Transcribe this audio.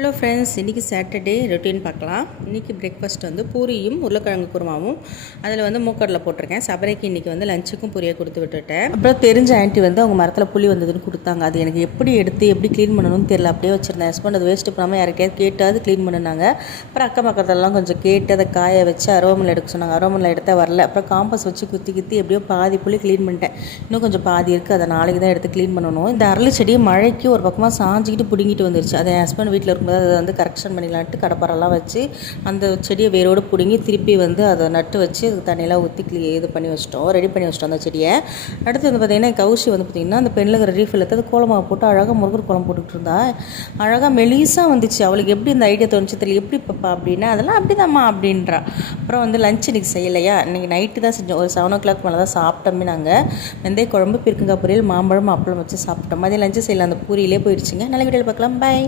Hello friends, இன்றைக்கி Saturday routine பார்க்கலாம். இன்றைக்கி பிரேக்ஃபாஸ்ட் வந்து பூரியும் உருளைக்கிழங்கு குருமாவும், அதில் வந்து மூக்கடலை போட்டிருக்கேன். சபரைக்கு இன்றைக்கி வந்து லஞ்சுக்கும் பூரியை கொடுத்து விட்டுட்டேன். அப்புறம் தெரிஞ்ச ஆண்டி வந்து அவங்க மரத்தில் புளி வந்ததுன்னு கொடுத்தாங்க. அது எனக்கு எப்படி எடுத்து எப்படி க்ளீன் பண்ணணும்னு தெரியல. அப்படியே வச்சுருந்தேன். ஹஸ்பண்ட் அது வேஸ்ட்டு பண்ணாமல் யார்கிட்டயாவது கேட்டாவது க்ளீன் பண்ணினாங்க. அப்புறம் அக்கம் பக்கத்தெல்லாம் கொஞ்சம் கேட்டு அதை காய வச்சு அரோமலில் எடுக்க சொன்னாங்க. அரோமலில் எடுத்தால் வரல. அப்புறம் காம்பஸ் வச்சு குத்தி எப்படியோ பாதி புளி க்ளீன் பண்ணிட்டேன். இன்னும் கொஞ்சம் பாதி இருக்குது. அதை நாளைக்கு தான் எடுத்து க்ளீன் பண்ணணும். இந்த அரளி செடியை மழைக்கு ஒரு பக்கமாக சாஞ்சிக்கிட்டு பிடுங்கிட்டு வந்துருச்சு. அதை ஹஸ்பண்ட் வீட்டில் இருக்கும்போது அதை வந்து கரெக்ஷன் பண்ணிடலான்ட்டு கடப்பாரெல்லாம் வச்சு அந்த செடியை வேரோடு பிடுங்கி திருப்பி வந்து அதை நட்டு வச்சு அது தண்ணியெல்லாம் ஊற்றி இது பண்ணி வச்சிட்டோம், ரெடி பண்ணி வச்சிட்டோம் அந்த செடியை. அடுத்து வந்து பார்த்திங்கன்னா கௌஷி வந்து பார்த்திங்கன்னா அந்த பெண்ணுக்கு ரீஃபில் எடுத்து அது கோலமாவை போட்டு அழகாக முருகர் கோலம் போட்டுக்கிட்டு இருந்தா. அழகாக மெலிசாக வந்துச்சு. அவளுக்கு எப்படி இந்த ஐடியா தோணுச்சு தெரியல. எப்படி பாப்பா அப்படின்னா அதெல்லாம் அப்படிதாம்மா அப்படின்றா. அப்புறம் வந்து லஞ்ச் இன்றைக்கி செய்யலையா, இன்றைக்கி நைட்டு தான் செஞ்சோம். ஒரு 7 o'clock மேலே தான் சாப்பிட்டோமே. நாங்கள் வெந்தய குழம்பு, பிற்கங்காய் பொரியல், மாம்பழம், அப்பளம் வச்சு சாப்பிட்டோம். மதியம் லஞ்சு செய்யலாம். அந்த பூரியிலே போயிடுச்சுங்க. நல்ல வீடியோவில் பார்க்கலாம். பாய்.